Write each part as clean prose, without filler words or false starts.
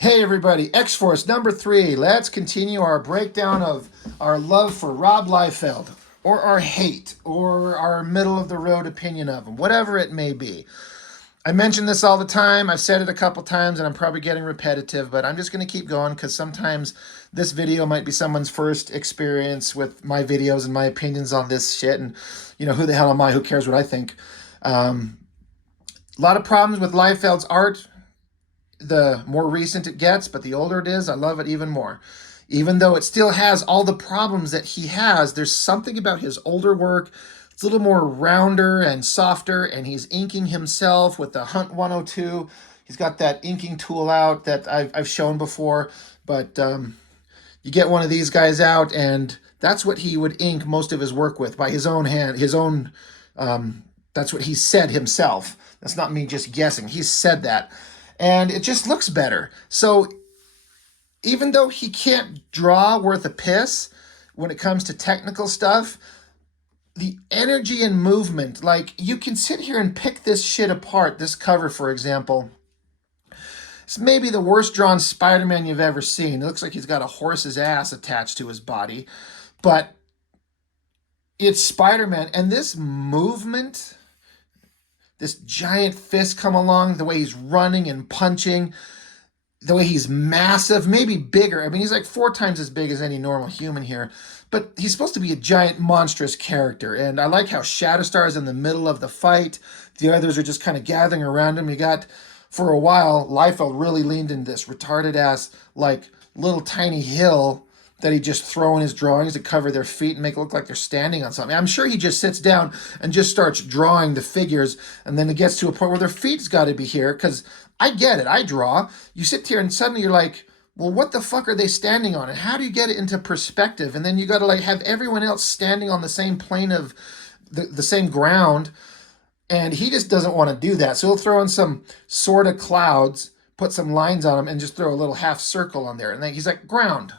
Hey everybody, X-Force number 3. Let's continue our breakdown of our love for Rob Liefeld, or our hate, or our middle of the road opinion of him, whatever it may be. I mention this all the time. I've said it a couple times and I'm probably getting repetitive, but I'm just going to keep going because sometimes this video might be someone's first experience with my videos and my opinions on this shit. And, who the hell am I? Who cares what I think? A lot of problems with Liefeld's art. The more recent it gets, but the older it is, I love it even more. Even though it still has all the problems that he has, there's something about his older work. It's a little more rounder and softer, and he's inking himself with the Hunt 102. He's got that inking tool out that I've shown before, but you get one of these guys out, and that's what he would ink most of his work with by his own hand, that's what he said himself. That's not me just guessing. He said that. And it just looks better. So even though he can't draw worth a piss when it comes to technical stuff, the energy and movement, like you can sit here and pick this shit apart. This cover, for example, it's maybe the worst drawn Spider-Man you've ever seen. It looks like he's got a horse's ass attached to his body, but it's Spider-Man. And this movement, this giant fist come along, the way he's running and punching, the way he's massive, maybe bigger. I mean, he's like 4 times as big as any normal human here, but he's supposed to be a giant, monstrous character. And I like how Shatterstar is in the middle of the fight. The others are just kind of gathering around him. You got, for a while, Liefeld really leaned into this retarded ass, like, little tiny hill that he just throw in his drawings to cover their feet and make it look like they're standing on something. I'm sure he just sits down and just starts drawing the figures, and then it gets to a point where their feet's got to be here, because I get it. I draw. You sit here and suddenly you're like, well, what the fuck are they standing on? And how do you get it into perspective? And then you got to like have everyone else standing on the same plane of the same ground, and he just doesn't want to do that. So he'll throw in some sort of clouds, put some lines on them, and just throw a little half circle on there. And then he's like, ground.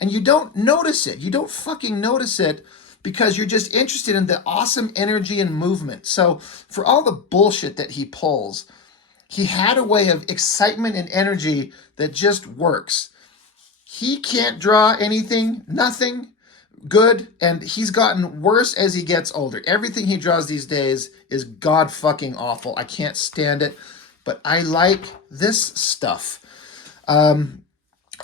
And you don't notice it. You don't fucking notice it because you're just interested in the awesome energy and movement. So for all the bullshit that he pulls, he had a way of excitement and energy that just works. He can't draw anything, nothing good, and he's gotten worse as he gets older. Everything he draws these days is god fucking awful. I can't stand it, but I like this stuff.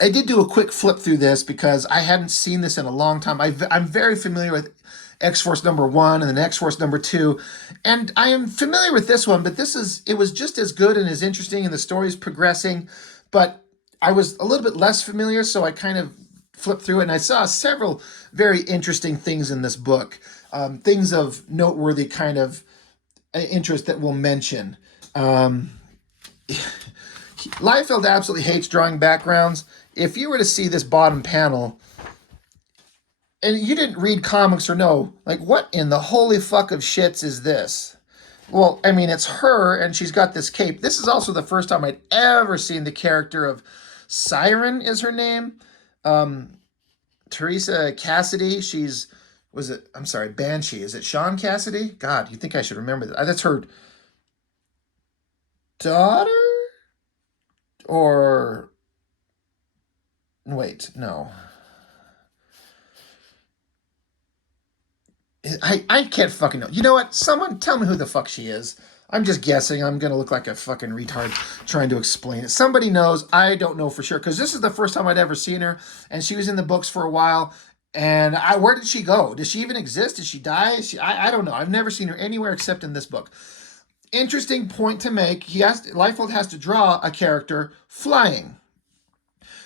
I did do a quick flip through this because I hadn't seen this in a long time. I'm very familiar with X-Force number 1 and then X-Force number 2, and I am familiar with this one, but it was just as good and as interesting, and the story's progressing, but I was a little bit less familiar, so I kind of flipped through it, and I saw several very interesting things in this book, things of noteworthy kind of interest that we'll mention. Liefeld absolutely hates drawing backgrounds. If you were to see this bottom panel, and you didn't read comics or know, like, what in the holy fuck of shits is this? Well, I mean, it's her, and she's got this cape. This is also the first time I'd ever seen the character of Siren, is her name. Teresa Cassidy, Banshee. Is it Sean Cassidy? God, you think I should remember that. That's her daughter? Or, wait, no. I can't fucking know. You know what? Someone tell me who the fuck she is. I'm just guessing. I'm going to look like a fucking retard trying to explain it. Somebody knows. I don't know for sure, because this is the first time I'd ever seen her, and she was in the books for a while. And where did she go? Does she even exist? Did she die? I don't know. I've never seen her anywhere except in this book. Interesting point to make. Liefeld has to draw a character flying.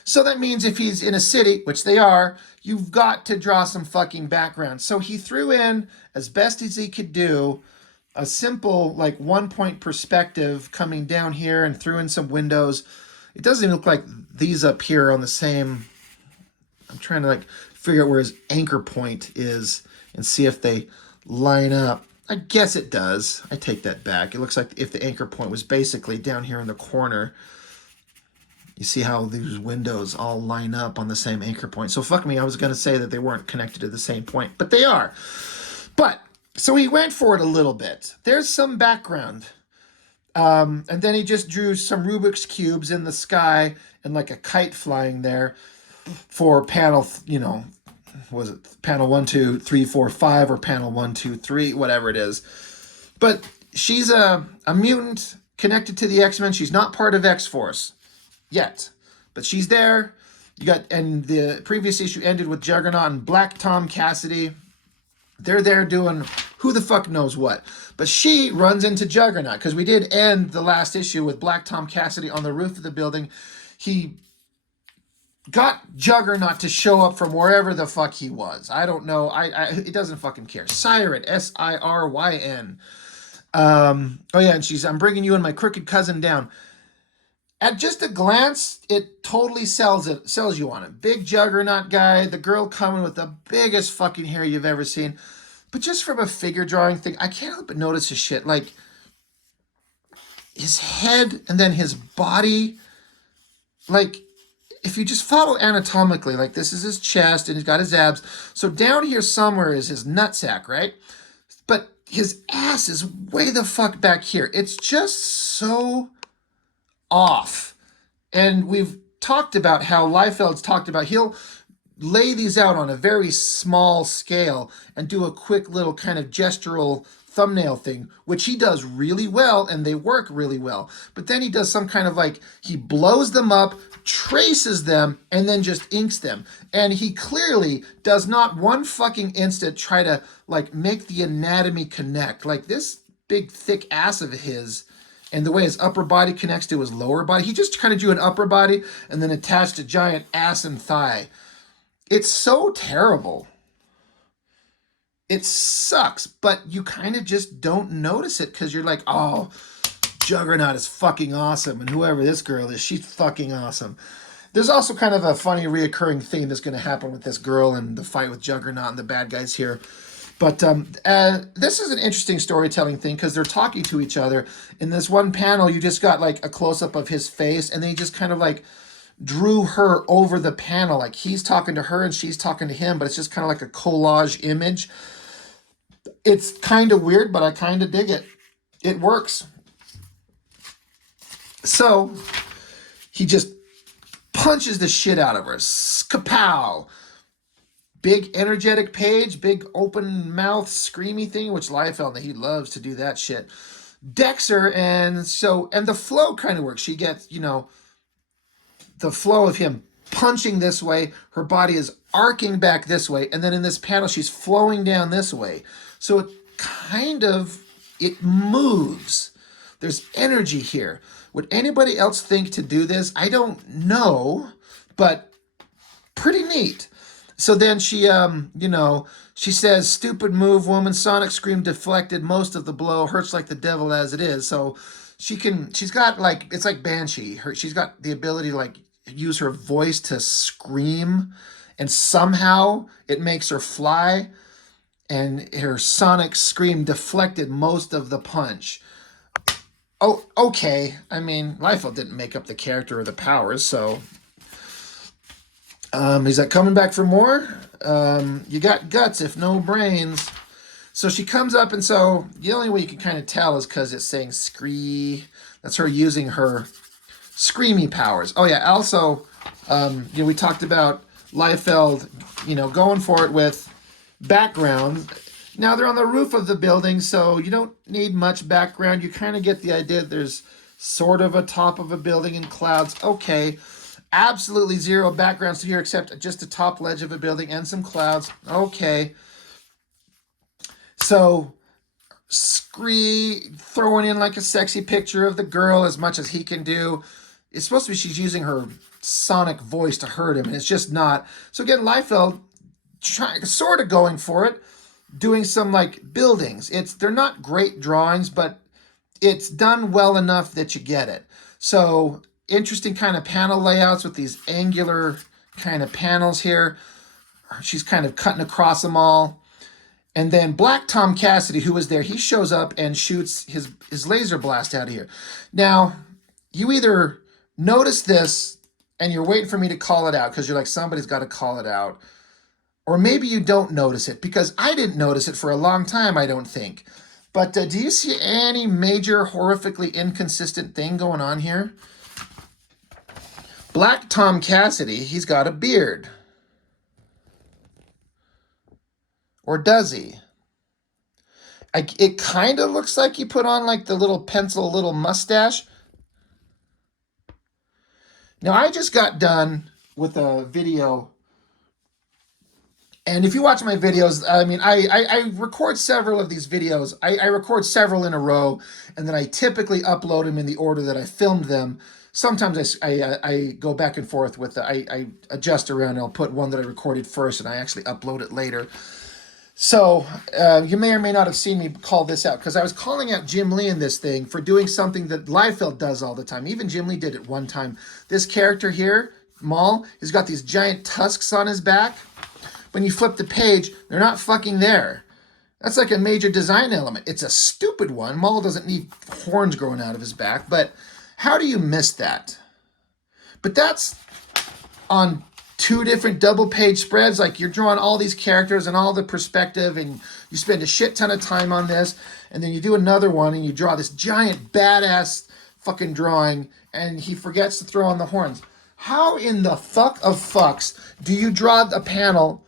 So that means if he's in a city, which they are, you've got to draw some fucking background. So he threw in, as best as he could do, a simple, like, 1-point perspective coming down here and threw in some windows. It doesn't even look like these up here on the same... I'm trying to, like, figure out where his anchor point is and see if they line up. I guess it does. I take that back. It looks like if the anchor point was basically down here in the corner. You see how these windows all line up on the same anchor point. So fuck me, I was going to say that they weren't connected to the same point, but they are. But, so he went for it a little bit. There's some background. And then he just drew some Rubik's cubes in the sky and like a kite flying there for panel, was it panel 1, 2, 3, 4, 5 or panel 1, 2, 3, whatever it is. But she's a mutant connected to the X-Men. She's not part of X-Force yet, but she's there. And the previous issue ended with Juggernaut and Black Tom Cassidy. They're there doing who the fuck knows what. But she runs into Juggernaut, because we did end the last issue with Black Tom Cassidy on the roof of the building. He got Juggernaut to show up from wherever the fuck he was. I don't know. It doesn't fucking care. Siren, Siryn. Oh yeah, and I'm bringing you and my crooked cousin down. At just a glance, it totally sells you on it. Big Juggernaut guy, the girl coming with the biggest fucking hair you've ever seen. But just from a figure drawing thing, I can't help but notice his shit. Like, his head and then his body. Like, if you just follow anatomically, like this is his chest and he's got his abs. So down here somewhere is his nutsack, right? But his ass is way the fuck back here. It's just so off. And we've talked about how Liefeld's talked about he'll lay these out on a very small scale and do a quick little kind of gestural thumbnail thing, which he does really well and they work really well. But then he does some kind of like, he blows them up, traces them, and then just inks them. And he clearly does not one fucking instant try to like make the anatomy connect. Like this big thick ass of his and the way his upper body connects to his lower body, he just kind of drew an upper body and then attached a giant ass and thigh. It's so terrible. It sucks, but you kind of just don't notice it because you're like, oh, Juggernaut is fucking awesome, and whoever this girl is, she's fucking awesome. There's also kind of a funny reoccurring theme that's going to happen with this girl and the fight with Juggernaut and the bad guys here. But this is an interesting storytelling thing because they're talking to each other. In this one panel, you just got like a close-up of his face, and then he just kind of like drew her over the panel. Like he's talking to her and she's talking to him, but it's just kind of like a collage image. It's kind of weird, but I kind of dig it. It works. So he just punches the shit out of her. Skapow! Big energetic page, big open mouth screamy thing, which Liefeld, he loves to do that shit. Decks her, and the flow kind of works. She gets, the flow of him punching this way, her body is arcing back this way, and then in this panel she's flowing down this way. So it moves. There's energy here. Would anybody else think to do this? I don't know, but pretty neat. So then she, she says, stupid move, woman. Sonic scream deflected most of the blow. Hurts like the devil as it is. So she's got like, it's like Banshee. She's got the ability to like use her voice to scream, and somehow it makes her fly. And her sonic scream deflected most of the punch. Oh, okay. I mean, Liefeld didn't make up the character or the powers, so is that coming back for more? You got guts if no brains. So she comes up, and so the only way you can kind of tell is because it's saying scree. That's her using her screamy powers. Oh yeah, also, we talked about Liefeld, going for it with background. Now they're on the roof of the building, so you don't need much background. You kind of get the idea there's sort of a top of a building in clouds. Okay. Absolutely zero backgrounds here except just the top ledge of a building and some clouds. Okay. So Scree throwing in like a sexy picture of the girl as much as he can do. It's supposed to be she's using her sonic voice to hurt him, and it's just not. So again, Liefeld sort of going for it, doing some like buildings. They're not great drawings, but it's done well enough that you get it. So interesting kind of panel layouts with these angular kind of panels here. She's kind of cutting across them all. And then Black Tom Cassidy, who was there, he shows up and shoots his laser blast out of here. Now, you either notice this and you're waiting for me to call it out because you're like, somebody's got to call it out. Or maybe you don't notice it, because I didn't notice it for a long time, I don't think. But do you see any major horrifically inconsistent thing going on here? Black Tom Cassidy, he's got a beard. Or does he? It kind of looks like he put on like the little pencil little mustache. Now, I just got done with a video. And if you watch my videos, I mean, I record several of these videos. I record several in a row, and then I typically upload them in the order that I filmed them. Sometimes I go back and forth with I adjust around. And I'll put one that I recorded first, and I actually upload it later. So you may or may not have seen me call this out, because I was calling out Jim Lee in this thing for doing something that Liefeld does all the time. Even Jim Lee did it one time. This character here, Maul, he's got these giant tusks on his back. When you flip the page, they're not fucking there. That's like a major design element. It's a stupid one. Maul doesn't need horns growing out of his back, but how do you miss that? But that's on 2 different double page spreads. Like, you're drawing all these characters and all the perspective, and you spend a shit ton of time on this, and then you do another one and you draw this giant badass fucking drawing, and he forgets to throw on the horns. How in the fuck of fucks do you draw a panel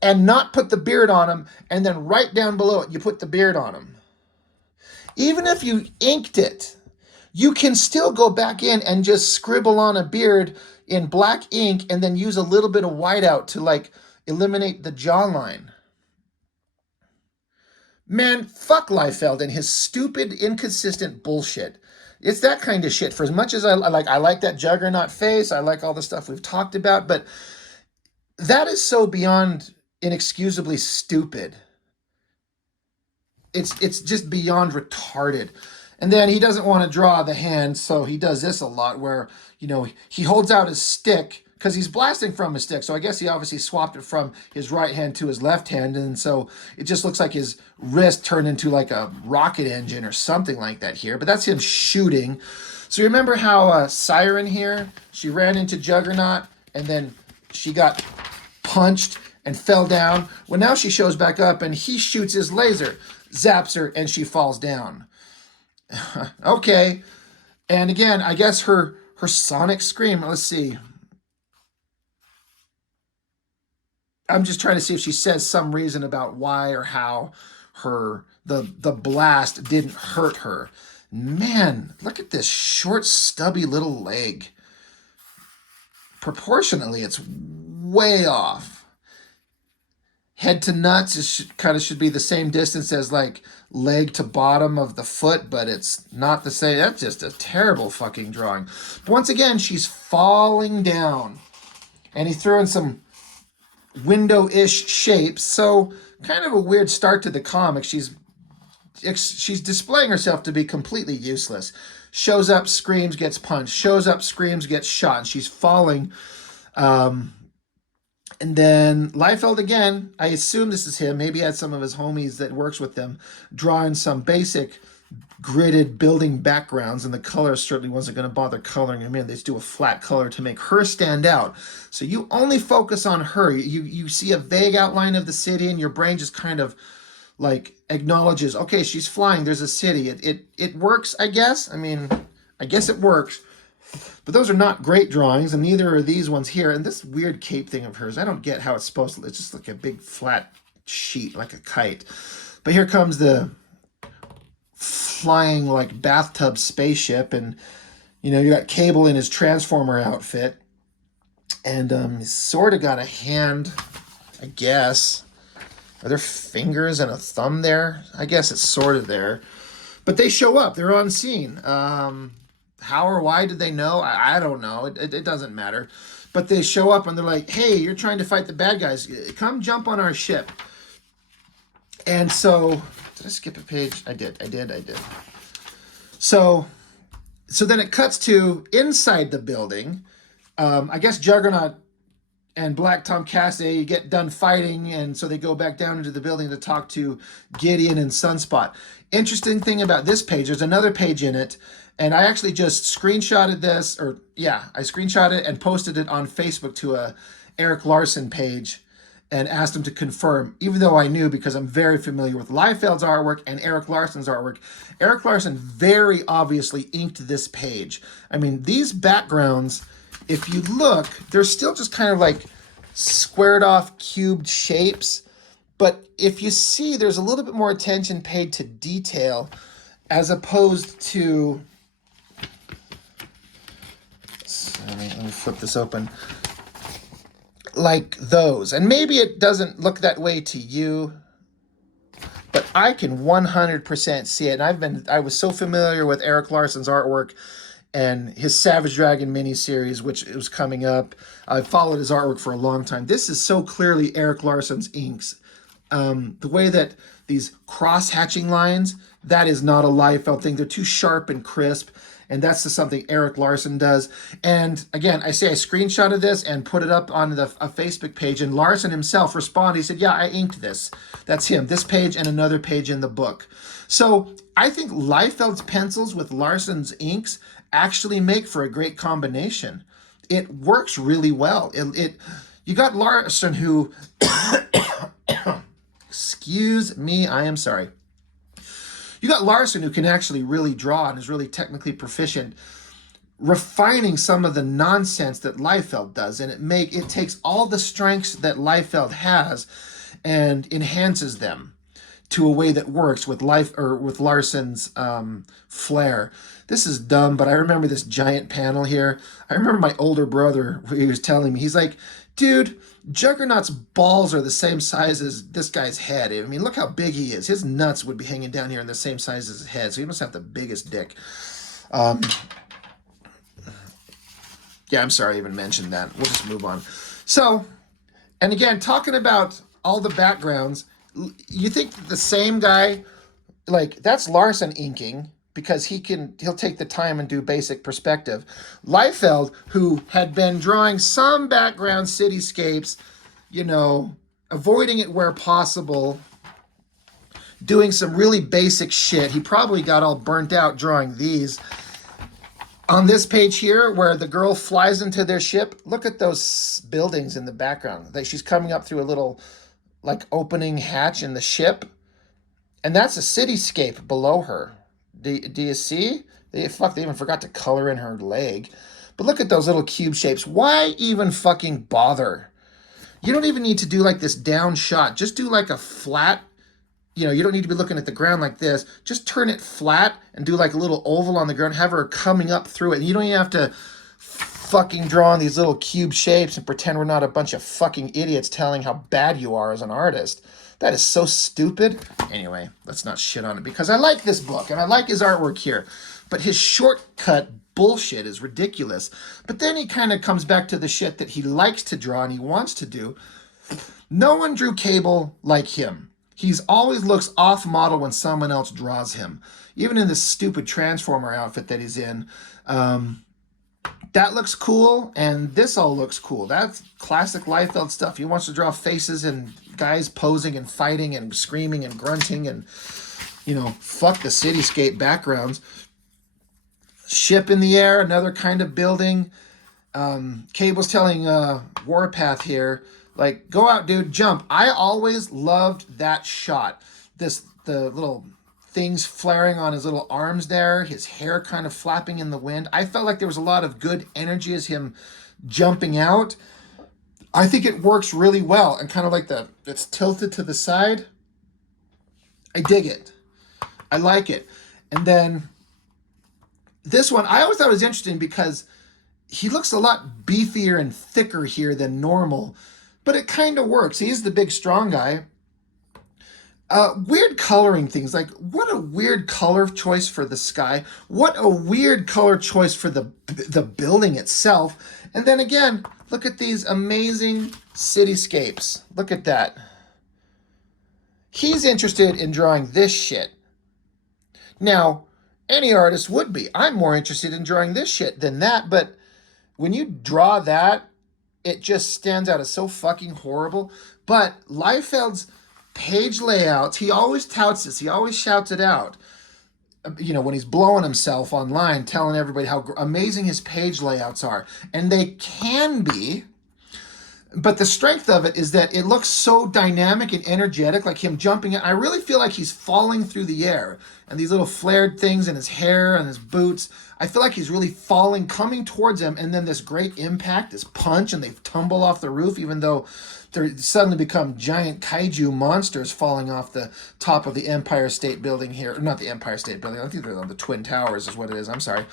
and not put the beard on him, and then right down below it, you put the beard on him? Even if you inked it, you can still go back in and just scribble on a beard in black ink and then use a little bit of whiteout to like eliminate the jawline. Man, fuck Liefeld and his stupid, inconsistent bullshit. It's that kind of shit. For as much as I like that Juggernaut face, I like all the stuff we've talked about, but that is so beyond inexcusably stupid. It's just beyond retarded. And then he doesn't want to draw the hand, so he does this a lot where, he holds out his stick because he's blasting from his stick. So I guess he obviously swapped it from his right hand to his left hand, and so it just looks like his wrist turned into like a rocket engine or something like that here. But that's him shooting. So you remember how Siren here, she ran into Juggernaut and then she got punched and fell down. Well, now she shows back up and he shoots his laser, zaps her, and she falls down. Okay. And again, I guess her sonic scream, let's see. I'm just trying to see if she says some reason about why or how the blast didn't hurt her. Man, look at this short, stubby little leg. Proportionately, it's way off. Head to nuts should be the same distance as like leg to bottom of the foot, but it's not the same. That's just a terrible fucking drawing. But once again, she's falling down, and he threw in some window-ish shapes. So kind of a weird start to the comic. She's displaying herself to be completely useless. Shows up, screams, gets punched. Shows up, screams, gets shot. And she's falling. And then Liefeld again, I assume this is him. Maybe he had some of his homies that works with them, drawing some basic gridded building backgrounds, and the color certainly wasn't going to bother coloring him in. They just do a flat color to make her stand out. So you only focus on her. You see a vague outline of the city, and your brain just kind of like acknowledges, okay, she's flying. There's a city. It works, I guess. I mean, I guess it works. But those are not great drawings, and neither are these ones here. And this weird cape thing of hers, I don't get how it's supposed to. It's just like a big flat sheet, like a kite. But here comes the flying like bathtub spaceship, and you got Cable in his Transformer outfit, and he's sort of got a hand, I guess. Are there fingers and a thumb there? I guess it's sort of there. But they show up. They're on scene. How or why did they know? I don't know. It doesn't matter. But they show up and they're like, hey, you're trying to fight the bad guys. Come jump on our ship. And so, did I skip a page? I did. So then it cuts to inside the building. I guess Juggernaut and Black Tom Cassidy get done fighting, and so they go back down into the building to talk to Gideon and Sunspot. Interesting thing about this page, there's another page in it, and I actually just screenshotted this, I screenshotted it and posted it on Facebook to a Eric Larson page. and asked him to confirm, even though I knew because I'm very familiar with Liefeld's artwork and Eric Larson's artwork. Eric Larson very obviously inked this page. I mean, these backgrounds, if you look, they're still just kind of like squared off cubed shapes. But if you see, there's a little bit more attention paid to detail as opposed to, let me flip this open, like those. And maybe it doesn't look that way to you, but I can 100% see it. And I was so familiar with Eric Larson's artwork and his Savage Dragon miniseries, which was coming up. I followed his artwork for a long time. This is so clearly Eric Larson's inks. The way that these cross-hatching lines, that is not a Liefeld thing. They're too sharp and crisp, and that's just something Eric Larson does. And again, I screenshotted this and put it up on a Facebook page, and Larson himself responded. He said, yeah, I inked this. That's him. This page and another page in the book. So I think Liefeld's pencils with Larson's inks actually make for a great combination. It works really well. You got Larson who... Excuse me, I am sorry. You got Larson who can actually really draw and is really technically proficient, refining some of the nonsense that Liefeld does, and it takes all the strengths that Liefeld has and enhances them to a way that works with Larson's flair. This is dumb, but I remember this giant panel here. I remember my older brother, he was telling me, he's like, dude, Juggernaut's balls are the same size as this guy's head. I mean, look how big he is. His nuts would be hanging down here in the same size as his head, so he must have the biggest dick. Yeah, I'm sorry I even mentioned that. We'll just move on. So, and again, talking about all the backgrounds, you think the same guy, like, that's Larson inking, because he'll take the time and do basic perspective. Liefeld, who had been drawing some background cityscapes, avoiding it where possible, doing some really basic shit. He probably got all burnt out drawing these. On this page here, where the girl flies into their ship, look at those buildings in the background. She's coming up through a little, like, opening hatch in the ship, and that's a cityscape below her. Do you see? They even forgot to color in her leg. But look at those little cube shapes. Why even fucking bother? You don't even need to do like this down shot. Just do like a flat, you don't need to be looking at the ground like this. Just turn it flat and do like a little oval on the ground. Have her coming up through it. And you don't even have to fucking draw on these little cube shapes and pretend we're not a bunch of fucking idiots telling how bad you are as an artist. That is so stupid. Anyway, let's not shit on it because I like this book and I like his artwork here. But his shortcut bullshit is ridiculous. But then he kind of comes back to the shit that he likes to draw and he wants to do. No one drew Cable like him. He's always looks off model when someone else draws him. Even in this stupid Transformer outfit that he's in. That looks cool, and this all looks cool. That's classic Liefeld stuff. He wants to draw faces and guys posing and fighting and screaming and grunting and, fuck the cityscape backgrounds. Ship in the air, another kind of building. Cable's telling Warpath here, like, go out, dude, jump. I always loved that shot. The little things flaring on his little arms there, his hair kind of flapping in the wind. I felt like there was a lot of good energy as him jumping out. I think it works really well, and kind of like it's tilted to the side. I dig it. I like it. And then this one, I always thought it was interesting because he looks a lot beefier and thicker here than normal, but it kind of works. He's the big, strong guy. Weird coloring things, like what a weird color choice for the sky. What a weird color choice for the building itself. And then again, look at these amazing cityscapes. Look at that. He's interested in drawing this shit. Now, any artist would be. I'm more interested in drawing this shit than that, but when you draw that, it just stands out as so fucking horrible. But Liefeld's page layouts, he always touts this. He always shouts it out. When he's blowing himself online, telling everybody how amazing his page layouts are. And they can be But the strength of it is that it looks so dynamic and energetic, like him jumping. I really feel like he's falling through the air, and these little flared things in his hair and his boots. I feel like he's really falling, coming towards him, and then this great impact, this punch, and they tumble off the roof, even though they suddenly become giant kaiju monsters falling off the top of the Empire State Building here. Not the Empire State Building. I think they're on the Twin Towers is what it is. I'm sorry.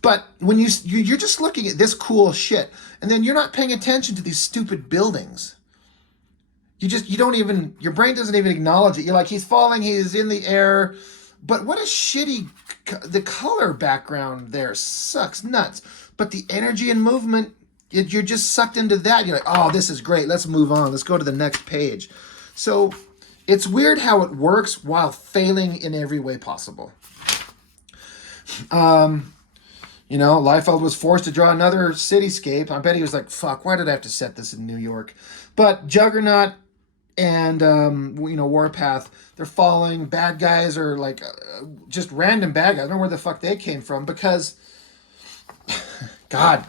But when you're just looking at this cool shit, and then you're not paying attention to these stupid buildings. You don't even, your brain doesn't even acknowledge it. You're like, he's falling, he's in the air. But what a shitty, the color background there sucks nuts. But the energy and movement, you're just sucked into that. You're like, oh, this is great. Let's move on. Let's go to the next page. So it's weird how it works while failing in every way possible. You know, Liefeld was forced to draw another cityscape. I bet he was like, fuck, why did I have to set this in New York? But Juggernaut and, Warpath, they're falling. Bad guys are like just random bad guys. I don't know where the fuck they came from because, God,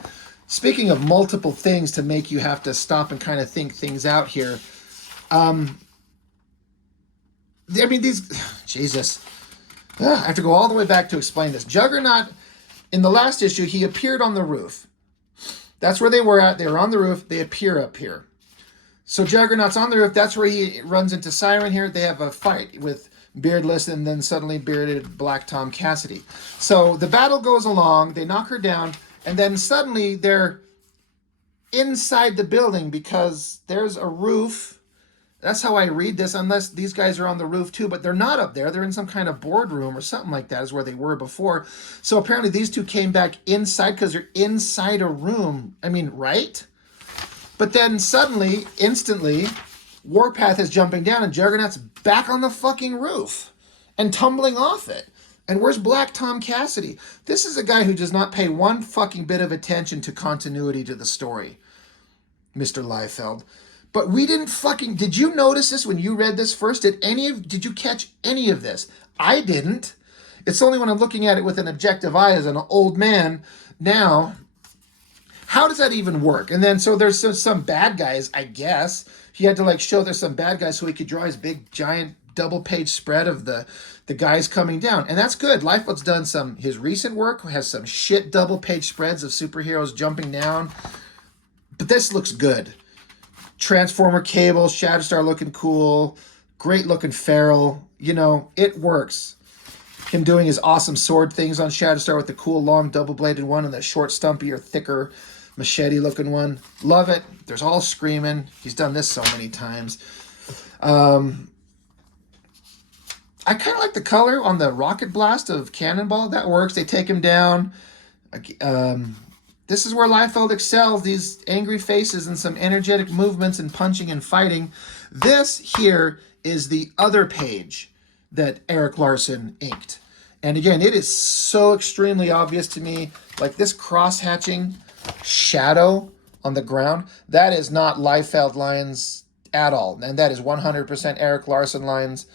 speaking of multiple things to make you have to stop and kind of think things out here. Jesus. I have to go all the way back to explain this. Juggernaut, in the last issue, he appeared on the roof. That's where they were at. They were on the roof. They appear up here. So Juggernaut's on the roof. That's where he runs into Siren here. They have a fight with Beardless and then suddenly bearded Black Tom Cassidy. So the battle goes along. They knock her down. And then suddenly they're inside the building because there's a roof. That's how I read this, unless these guys are on the roof too, but they're not up there. They're in some kind of boardroom or something like that is where they were before. So apparently these two came back inside because they're inside a room. I mean, right? But then suddenly, instantly, Warpath is jumping down and Juggernaut's back on the fucking roof and tumbling off it. And where's Black Tom Cassidy? This is a guy who does not pay one fucking bit of attention to continuity to the story, Mr. Liefeld. But we didn't fucking... Did you notice this when you read this first? Did you catch any of this? I didn't. It's only when I'm looking at it with an objective eye as an old man now. How does that even work? And then, so there's some bad guys, I guess. He had to, show there's some bad guys so he could draw his big, giant, double-page spread of the guys coming down. And that's good. Liefeld's done his recent work has some shit double-page spreads of superheroes jumping down. But this looks good. Transformer Cable, Shatterstar looking cool, great looking Feral. It works. Him doing his awesome sword things on Shatterstar with the cool long double-bladed one and the short, stumpy or thicker machete looking one. Love it. There's all screaming. He's done this so many times. I kind of like the color on the Rocket Blast of Cannonball. That works. They take him down. This is where Liefeld excels, these angry faces and some energetic movements and punching and fighting. This here is the other page that Eric Larson inked. And again, it is so extremely obvious to me, like this cross-hatching shadow on the ground, that is not Liefeld lines at all. And that is 100% Eric Larson lines.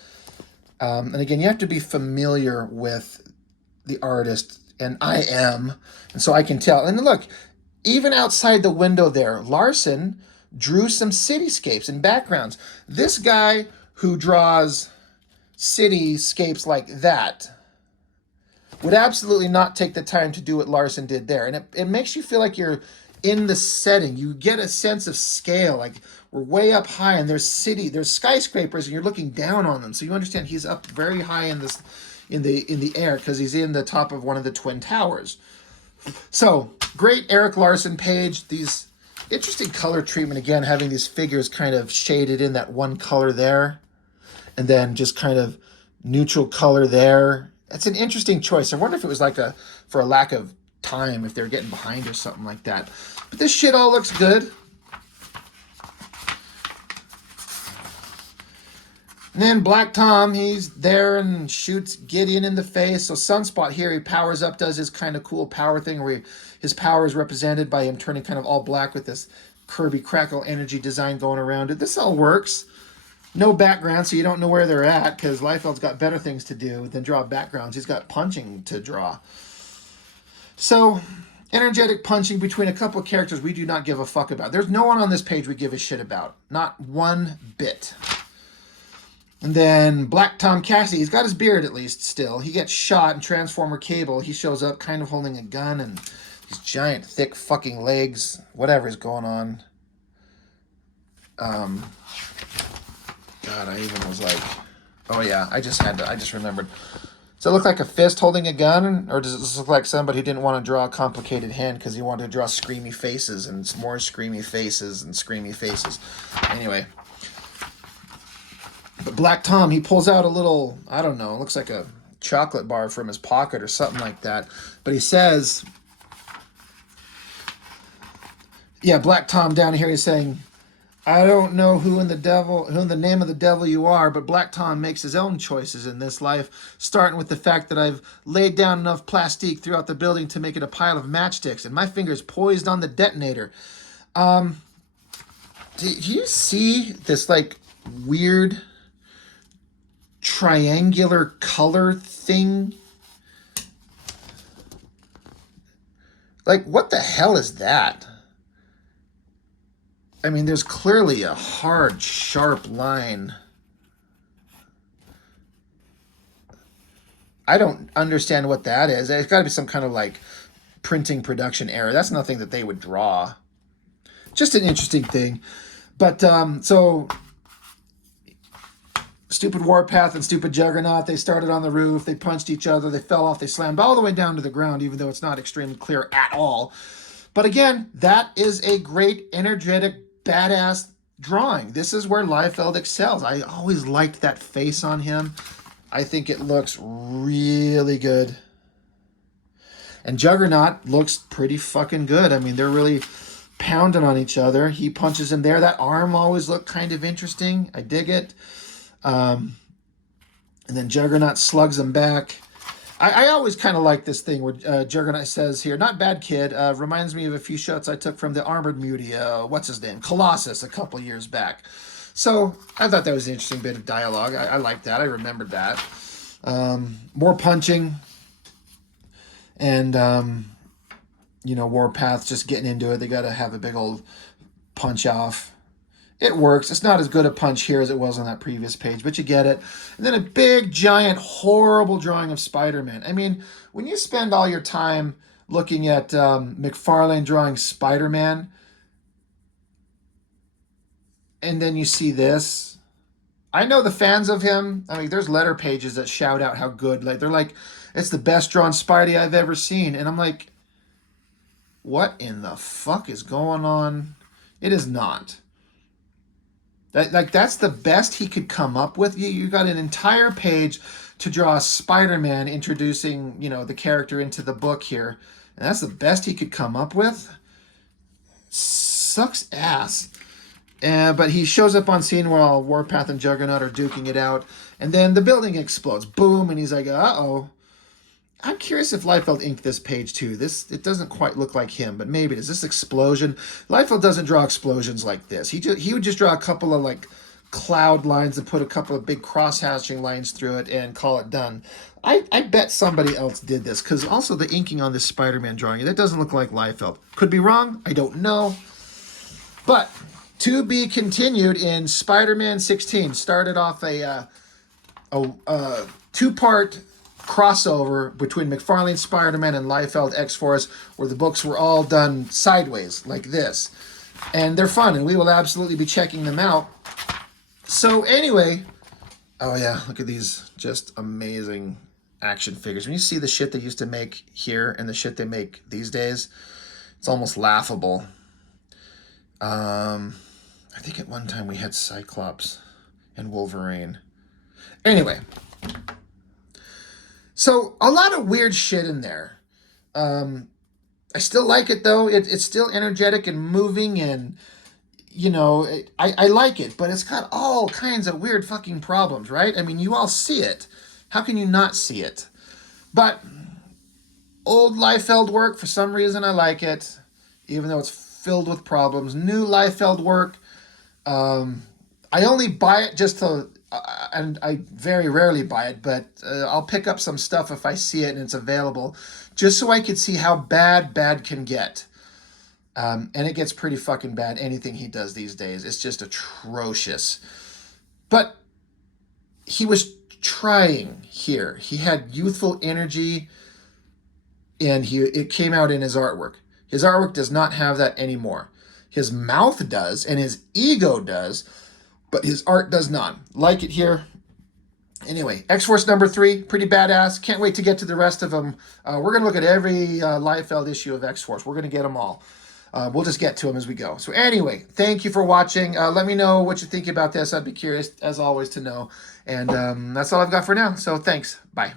And again, you have to be familiar with the artist, and I am, and so I can tell. And look, even outside the window there, Larson drew some cityscapes and backgrounds. This guy who draws cityscapes like that would absolutely not take the time to do what Larson did there. And it makes you feel like you're in the setting. You get a sense of scale, like we're way up high and there's skyscrapers and you're looking down on them. So you understand he's up very high in the air because he's in the top of one of the Twin Towers. So great Eric Larson page. These interesting color treatment, again, having these figures kind of shaded in that one color there and then just kind of neutral color there. It's an interesting choice. I wonder if it was for a lack of time, if they're getting behind or something like that. But this shit all looks good. And then Black Tom, he's there and shoots Gideon in the face. So Sunspot here, he powers up, does his kind of cool power thing where his power is represented by him turning kind of all black with this Kirby Crackle energy design going around it. This all works. No background, so you don't know where they're at because Liefeld's got better things to do than draw backgrounds. He's got punching to draw. So Energetic punching between a couple of characters we do not give a fuck about. There's no one on this page we give a shit about. Not one bit. And then Black Tom Cassidy, he's got his beard at least still. He gets shot in Transformer Cable. He shows up kind of holding a gun and these giant, thick fucking legs. Whatever is going on. God, I even was like, oh yeah, I just remembered. Does it look like a fist holding a gun? Or does it look like somebody who didn't want to draw a complicated hand because he wanted to draw screamy faces and more screamy faces and screamy faces? Anyway. But Black Tom, he pulls out a little, I don't know, it looks like a chocolate bar from his pocket or something like that. But he says, yeah, Black Tom down here is saying, I don't know who in the name of the devil you are, but Black Tom makes his own choices in this life, starting with the fact that I've laid down enough plastique throughout the building to make it a pile of matchsticks, and my finger's poised on the detonator. Do you see this, like, weird triangular color thing? Like, what the hell is that? I mean, there's clearly a hard, sharp line. I don't understand what that is. It's got to be some kind of, like, printing production error. That's nothing that they would draw. Just an interesting thing. But, so Stupid Warpath and Stupid Juggernaut, they started on the roof, they punched each other, they fell off, they slammed all the way down to the ground, even though it's not extremely clear at all. But again, that is a great, energetic, badass drawing. This is where Liefeld excels. I always liked that face on him. I think it looks really good. And Juggernaut looks pretty fucking good. I mean, they're really pounding on each other. He punches him there. That arm always looked kind of interesting. I dig it. And then Juggernaut slugs him back. I always kind of like this thing where Juggernaut says here, not bad kid, reminds me of a few shots I took from the Armored Mutie, what's his name, Colossus, a couple years back. So I thought that was an interesting bit of dialogue. I liked that. I remembered that. More punching. And, Warpath just getting into it. They got to have a big old punch off. It works. It's not as good a punch here as it was on that previous page, but you get it. And then a big, giant, horrible drawing of Spider-Man. I mean, when you spend all your time looking at McFarlane drawing Spider-Man, and then you see this, I know the fans of him, I mean, there's letter pages that shout out how good, like, they're like, it's the best drawn Spidey I've ever seen. And I'm like, what in the fuck is going on? It is not. That's the best he could come up with. You got an entire page to draw Spider-Man introducing, the character into the book here. And that's the best he could come up with. Sucks ass. But he shows up on scene while Warpath and Juggernaut are duking it out. And then the building explodes. Boom. And he's like, uh-oh. I'm curious if Liefeld inked this page too. It doesn't quite look like him, but maybe it is. This explosion. Liefeld doesn't draw explosions like this. He would just draw a couple of like cloud lines and put a couple of big cross-hatching lines through it and call it done. I bet somebody else did this, because also the inking on this Spider-Man drawing, that doesn't look like Liefeld. Could be wrong. I don't know. But to be continued in Spider-Man 16. Started off a two-part crossover between McFarlane Spider-Man and Liefeld X-Force, where the books were all done sideways like this, and they're fun, and we will absolutely be checking them out. So anyway, oh yeah, look at these just amazing action figures. When you see the shit they used to make here and the shit they make these days, it's almost laughable. I think at one time we had Cyclops and Wolverine. Anyway, so a lot of weird shit in there. I still like it though. It's still energetic and moving, and I like it, but it's got all kinds of weird fucking problems, right? I mean, you all see it. How can you not see it? But old Liefeld work, for some reason I like it, even though it's filled with problems. New Liefeld work, I only buy it just to, and I very rarely buy it, but I'll pick up some stuff if I see it and it's available, just so I could see how bad can get. And it gets pretty fucking bad. Anything he does these days, it's just atrocious. But he was trying here. He had youthful energy, and it came out in his artwork. His artwork does not have that anymore. His mouth does, and his ego does, but his art does not. Like it here. Anyway, X-Force number 3, pretty badass. Can't wait to get to the rest of them. We're going to look at every Liefeld issue of X-Force. We're going to get them all. We'll just get to them as we go. So anyway, thank you for watching. Let me know what you think about this. I'd be curious, as always, to know. And that's all I've got for now. So thanks. Bye.